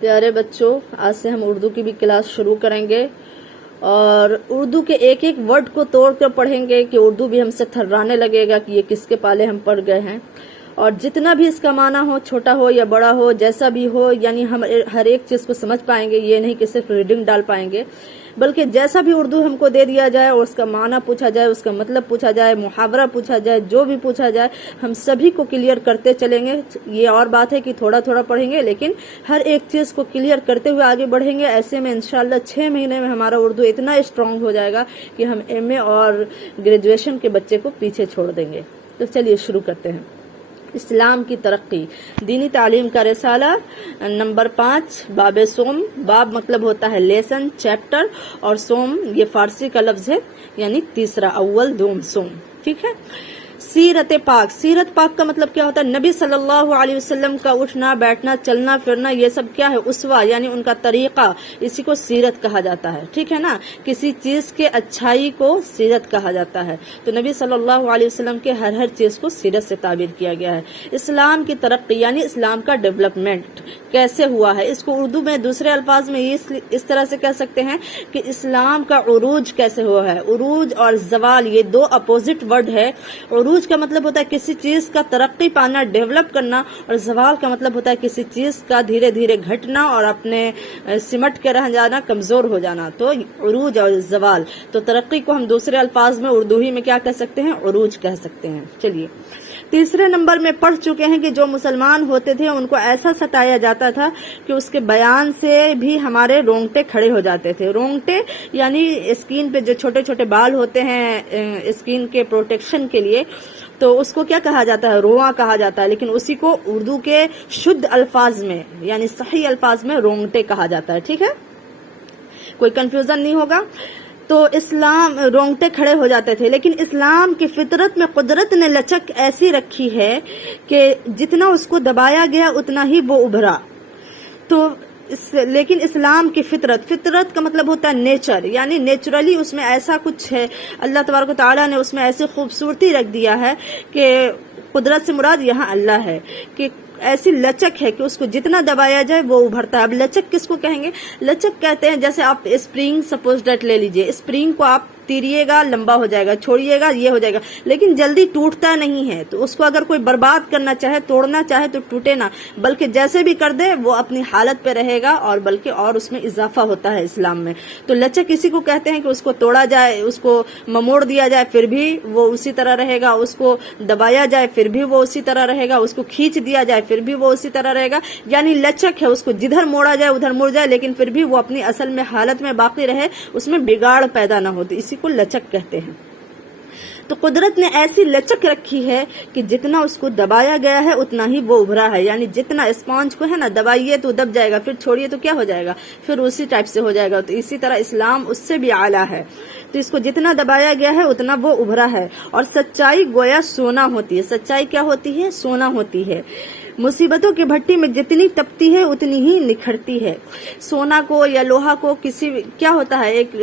پیارے بچوں، آج سے ہم اردو کی بھی کلاس شروع کریں گے اور اردو کے ایک ایک ورڈ کو توڑ کر پڑھیں گے کہ اردو بھی ہم سے تھرانے لگے گا کہ یہ کس کے پالے ہم پڑ گئے ہیں۔ اور جتنا بھی اس کا معنی ہو، چھوٹا ہو یا بڑا ہو، جیسا بھی ہو، یعنی ہم ہر ایک چیز کو سمجھ پائیں گے، یہ نہیں کہ صرف ریڈنگ ڈال پائیں گے، بلکہ جیسا بھی اردو ہم کو دے دیا جائے اور اس کا معنی پوچھا جائے، اس کا مطلب پوچھا جائے، محاورہ پوچھا جائے، جو بھی پوچھا جائے، ہم سبھی کو کلیئر کرتے چلیں گے۔ یہ اور بات ہے کہ تھوڑا تھوڑا پڑھیں گے، لیکن ہر ایک چیز کو کلیئر کرتے ہوئے آگے بڑھیں گے۔ ایسے میں انشاءاللہ 6 مہینے میں ہمارا اردو اتنا اسٹرانگ ہو جائے گا کہ ہم ایم اے اور گریجویشن کے بچے کو پیچھے چھوڑ دیں گے۔ تو چلیے شروع کرتے ہیں۔ اسلام کی ترقی، دینی تعلیم کا رسالہ، نمبر 5، باب سوم۔ باب مطلب ہوتا ہے لیسن، چیپٹر، اور سوم یہ فارسی کا لفظ ہے، یعنی تیسرا، اول دوم سوم، ٹھیک ہے۔ سیرت پاک، سیرت پاک کا مطلب کیا ہوتا ہے؟ نبی صلی اللہ علیہ وسلم کا اٹھنا بیٹھنا چلنا پھرنا، یہ سب کیا ہے؟ اسوہ، یعنی ان کا طریقہ، اسی کو سیرت کہا جاتا ہے، ٹھیک ہے نا۔ کسی چیز کے اچھائی کو سیرت کہا جاتا ہے، تو نبی صلی اللہ علیہ وسلم کے ہر چیز کو سیرت سے تعبیر کیا گیا ہے۔ اسلام کی ترقی یعنی اسلام کا ڈیولپمنٹ کیسے ہوا ہے، اس کو اردو میں دوسرے الفاظ میں اس طرح سے کہہ سکتے ہیں کہ اسلام کا عروج کیسے ہوا ہے۔ عروج اور زوال یہ دو اپوزٹ ورڈ ہے۔ عروج کا مطلب ہوتا ہے کسی چیز کا ترقی پانا، ڈیولپ کرنا، اور زوال کا مطلب ہوتا ہے کسی چیز کا دھیرے دھیرے گھٹنا اور اپنے سمٹ کے رہ جانا، کمزور ہو جانا، تو عروج اور زوال۔ تو ترقی کو ہم دوسرے الفاظ میں اردو ہی میں کیا کہہ سکتے ہیں؟ عروج کہہ سکتے ہیں۔ چلیے تیسرے نمبر میں پڑھ چکے ہیں کہ جو مسلمان ہوتے تھے ان کو ایسا ستایا جاتا تھا کہ اس کے بیان سے بھی ہمارے رونگٹے کھڑے ہو جاتے تھے۔ رونگٹے یعنی اسکین پہ جو چھوٹے چھوٹے بال ہوتے ہیں اسکین کے پروٹیکشن کے لیے، تو اس کو کیا کہا جاتا ہے؟ رواں کہا جاتا ہے، لیکن اسی کو اردو کے شدھ الفاظ میں یعنی صحیح الفاظ میں رونگٹے کہا جاتا ہے، ٹھیک ہے، کوئی کنفیوژن نہیں ہوگا۔ تو اسلام رونگٹے کھڑے ہو جاتے تھے، لیکن اسلام کی فطرت میں قدرت نے لچک ایسی رکھی ہے کہ جتنا اس کو دبایا گیا اتنا ہی وہ ابھرا۔ تو لیکن اسلام کی فطرت کا مطلب ہوتا ہے نیچر، یعنی نیچرلی اس میں ایسا کچھ ہے، اللہ تبارک و تعالیٰ نے اس میں ایسی خوبصورتی رکھ دیا ہے کہ قدرت سے مراد یہاں اللہ ہے، کہ ایسی لچک ہے کہ اس کو جتنا دبایا جائے وہ ابھرتا ہے۔ اب لچک کس کو کہیں گے؟ لچک کہتے ہیں جیسے آپ اسپرنگ سپوز ڈیٹ لے لیجئے، اسپرنگ کو آپ تیریے گا لمبا ہو جائے گا، چھوڑیے گا یہ ہو جائے گا، لیکن جلدی ٹوٹتا نہیں ہے۔ تو اس کو اگر کوئی برباد کرنا چاہے، توڑنا چاہے تو ٹوٹے نہ، بلکہ جیسے بھی کر دے وہ اپنی حالت پہ رہے گا، اور بلکہ اور اس میں اضافہ ہوتا ہے اسلام میں۔ تو لچک اسی کو کہتے ہیں کہ اس کو توڑا جائے، اس کو مموڑ دیا جائے پھر بھی وہ اسی طرح رہے گا، اس کو دبایا جائے پھر بھی وہ اسی طرح رہے گا، اس کو کھینچ دیا جائے پھر بھی وہ اسی طرح رہے گا، یعنی لچک ہے، اس کو جدھر موڑا جائے ادھر مڑ جائے، لیکن پھر بھی وہ اپنی اصل میں حالت میں باقی رہے، اس میں بگاڑ پیدا نہ ہوتی، اسی کو لچک کہتے ہیں۔ تو قدرت نے ایسی لچک رکھی ہے کہ جتنا اس کو دبایا گیا ہے اتنا ہی وہ ابھرا ہے، یعنی جتنا اسپانج کو ہے نا دبائیے تو دب جائے گا، پھر چھوڑیے تو کیا ہو جائے گا؟ پھر اسی ٹائپ سے ہو جائے گا۔ تو اسی طرح اسلام اس سے بھی اعلیٰ ہے، تو اس کو جتنا دبایا گیا ہے اتنا وہ ابھرا ہے۔ اور سچائی گویا سونا ہوتی ہے۔ سچائی کیا ہوتی ہے؟ سونا ہوتی ہے۔ مصیبتوں کی بھٹی میں جتنی تپتی ہے اتنی ہی نکھرتی ہے۔ سونا کو یا لوہا کو کیا ہوتا ہے، ایک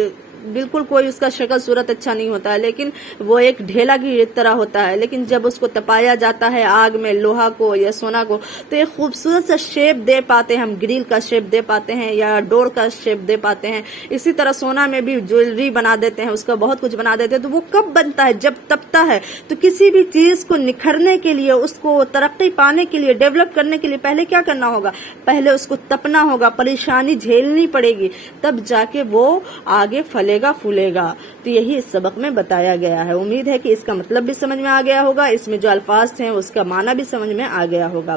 بالکل کوئی اس کا شکل صورت اچھا نہیں ہوتا ہے، لیکن وہ ایک ڈھیلا کی طرح ہوتا ہے، لیکن جب اس کو تپایا جاتا ہے آگ میں، لوہا کو یا سونا کو، تو ایک خوبصورت سا شیپ دے پاتے ہیں، ہم گرل کا شیپ دے پاتے ہیں یا ڈور کا شیپ دے پاتے ہیں۔ اسی طرح سونا میں بھی جویلری بنا دیتے ہیں، اس کا بہت کچھ بنا دیتے ہیں۔ تو وہ کب بنتا ہے؟ جب تپتا ہے۔ تو کسی بھی چیز کو نکھرنے کے لیے، اس کو ترقی پانے کے لیے، ڈیولپ کرنے کے لیے پہلے کیا کرنا ہوگا؟ پہلے اس کو تپنا ہوگا، پریشانی جھیلنی پڑے گی، تب جا کے وہ آگے پھولے گا۔ تو یہی اس سبق میں بتایا گیا ہے۔ امید ہے کہ اس کا مطلب بھی سمجھ میں آ گیا ہوگا، اس میں جو الفاظ ہیں اس کا معنی بھی سمجھ میں آ گیا ہوگا۔